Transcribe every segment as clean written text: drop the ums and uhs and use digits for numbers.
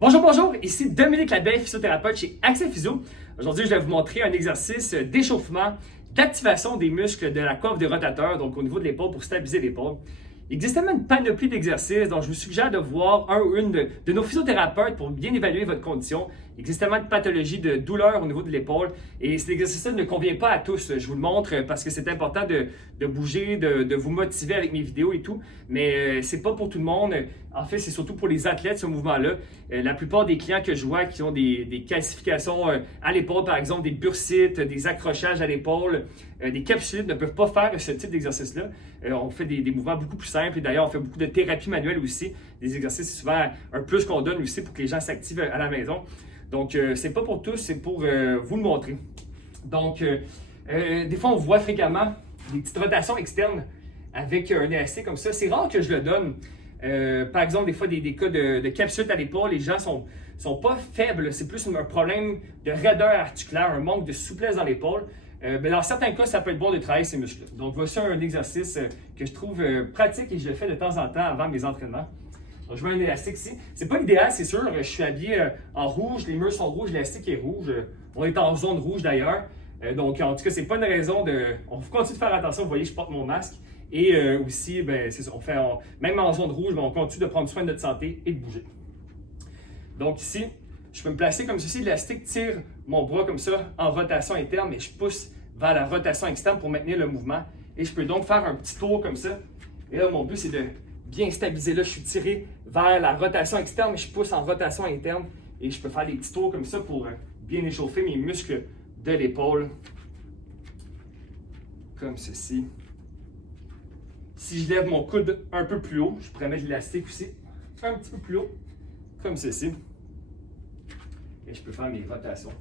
Bonjour, bonjour, ici Dominique Labelle, physiothérapeute chez Accès Physio. Aujourd'hui, je vais vous montrer un exercice d'échauffement, d'activation des muscles de la coiffe des rotateurs, donc au niveau de l'épaule pour stabiliser l'épaule. Il existe tellement une panoplie d'exercices, donc je vous suggère de voir un ou une de nos physiothérapeutes pour bien évaluer votre condition. Il existe tellement de pathologies de douleur au niveau de l'épaule et cet exercice-là ne convient pas à tous. Je vous le montre parce que c'est important de bouger, de vous motiver avec mes vidéos et tout, mais c'est pas pour tout le monde. En fait, c'est surtout pour les athlètes, ce mouvement-là. La plupart des clients que je vois qui ont des calcifications à l'épaule, par exemple des bursites, des accrochages à l'épaule, des capsulites, ne peuvent pas faire ce type d'exercice-là. On fait des mouvements beaucoup plus simples et d'ailleurs, on fait beaucoup de thérapie manuelle aussi. Des exercices, c'est souvent un plus qu'on donne aussi pour que les gens s'activent à la maison. Donc, c'est pas pour tous, c'est pour vous le montrer. Donc, des fois, on voit fréquemment des petites rotations externes avec un élastique comme ça. C'est rare que je le donne. Par exemple, des fois, des cas de capsule à l'épaule, les gens sont pas faibles. C'est plus un problème de raideur articulaire, un manque de souplesse dans l'épaule. Mais dans certains cas, ça peut être bon de travailler ces muscles. Donc, voici un exercice que je trouve pratique et je le fais de temps en temps avant mes entraînements. Donc, je mets un élastique ici. C'est pas l'idéal, c'est sûr. Je suis habillé en rouge, les murs sont rouges, l'élastique est rouge. On est en zone rouge d'ailleurs. Donc, en tout cas, c'est pas une raison de. On continue de faire attention. Vous voyez, je porte mon masque. Et aussi, ben, c'est ça, même en zone rouge, ben, on continue de prendre soin de notre santé et de bouger. Donc ici, je peux me placer comme ceci. L'élastique tire mon bras comme ça en rotation interne, mais je pousse vers la rotation externe pour maintenir le mouvement. Et je peux donc faire un petit tour comme ça. Et là, mon but, c'est de bien stabiliser. Là, je suis tiré vers la rotation externe, mais je pousse en rotation interne. Et je peux faire des petits tours comme ça pour bien échauffer mes muscles de l'épaule. Comme ceci. Si je lève mon coude un peu plus haut, je pourrais mettre l'élastique aussi un petit peu plus haut, comme ceci. Et je peux faire mes rotations.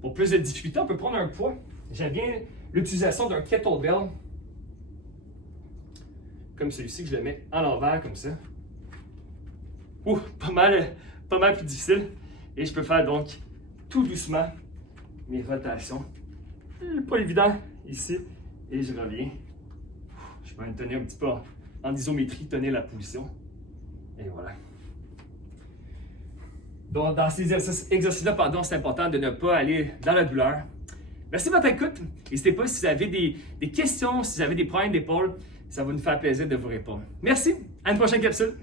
Pour plus de difficulté, on peut prendre un poids. J'aime bien l'utilisation d'un kettlebell, comme celui-ci, que je le mets à l'envers, comme ça. Ouh, pas mal plus difficile. Et je peux faire donc tout doucement mes rotations. Pas évident ici. Et je reviens. Je peux me tenir un petit peu en isométrie, tenir la position. Et voilà. Donc, dans ces exercices-là, c'est important de ne pas aller dans la douleur. Merci de votre écoute. N'hésitez pas si vous avez des questions, si vous avez des problèmes d'épaule. Ça va nous faire plaisir de vous répondre. Merci. À une prochaine capsule.